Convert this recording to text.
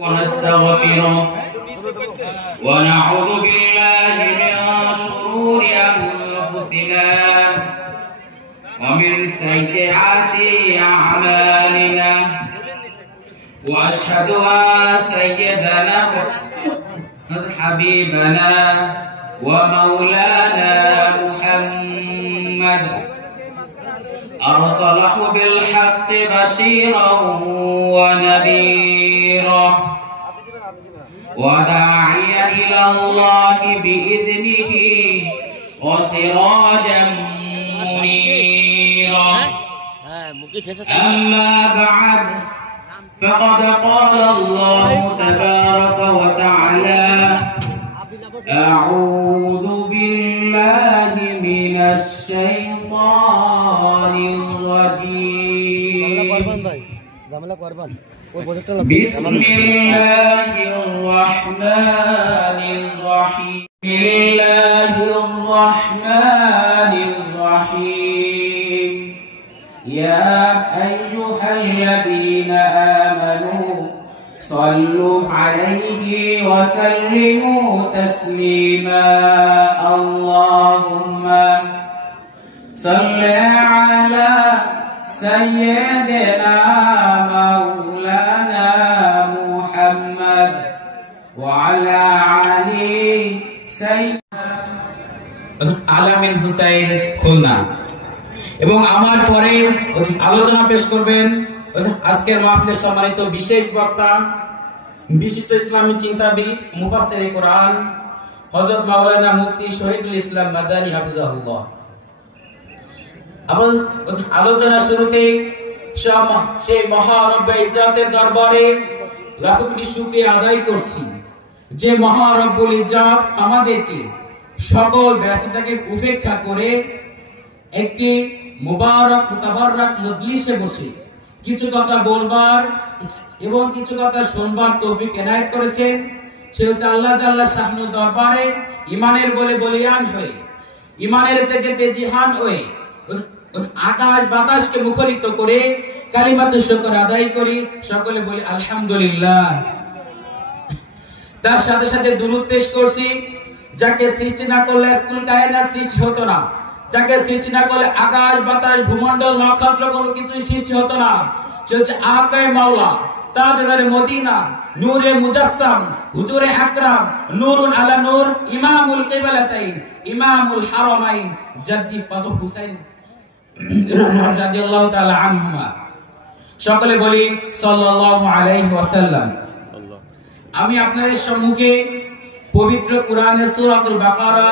ونستغفره ونعوذ بالله من شرور أنفسنا ومن سيئات أعمالنا وأشهد أن سيدنا حبيبنا ومولانا محمد أرسله بالحق بشيرا ونذيرا وداعيا إلى الله بإذنه وسراجا منيرا أما بعد فقد قال الله تبارك وتعالى أعوذ بالله من الشيطان الرجيم بسم الله الرحمن الرحيم بسم الله الرحمن الرحيم يا أيها الذين آمنوا صلوا عليه وسلموا تسليما اللهم صل على سيدنا مولانا محمد وعلى علي سيدنا আলামিন হুসাইন খুলনা এবং আমার পরে আলোচনা পেশ করবেন আজকের মাহফিলের সম্মানিত বিশেষ বক্তা বিশিষ্ট ইসলামী চিন্তাবিদ মুফাসসিরে কোরআন হযরত মাওলানা মুফতি শহীদুল ইসলাম মাদানী হাফিজাহুল্লাহ। আমরা আলোচনা শুরুতে সেই মহারব্বে ইজ্জতের দরবারে লাখো কোটি শুকরিয়া আদায় করছি যে মহারব্বুল ইজ্জত আমাদেরকে সকল ব্যস্ততাকে উপেক্ষা করে একটি মুবারক মুতাবাররক মজলিসে বসে কিছু কথা বলবার এবং কিছু কথা শুনবার তৌফিক এনায়েত করেছেন। সে হচ্ছে আল্লাহ জাল্লা শাহনু দরবারে ইমানের বলে বলিয়ান হয়ে ইমানের থেকে তেজিহান হয়ে আকাশ বাতাসকে মুখরিত করে কালিমাতু শুকর আদায় করি, সকলে বলি আলহামদুলিল্লাহ। তার সাথে সাথে দুরূদ পেশ করছি যাকে সৃষ্টি না করলে স্কুল কায়নাত সৃষ্টি হতো না, যাকে সৃষ্টি না করলে আকাশ বাতাস ভূমণ্ডল নক্ষত্র কোনো কিছুই সৃষ্টি হতো না। সে হচ্ছে আকায়ে মাওলা তাজদারে মদিনা নূরে মুজাসসাম হুজুরে আকরাম নূরুন আলা নূর ইমামুল কিবলাতাইন ইমামুল হারামাইন জাদ্দি পাজু হুসাইন রাদিয়াল্লাহু তাআলা আনহুমা। সকলে বলি সাল্লাল্লাহু আলাইহি ওয়াসাল্লাম। আমি আপনাদের সম্মুখে পবিত্র কোরআনের সূরাতুল বাকারা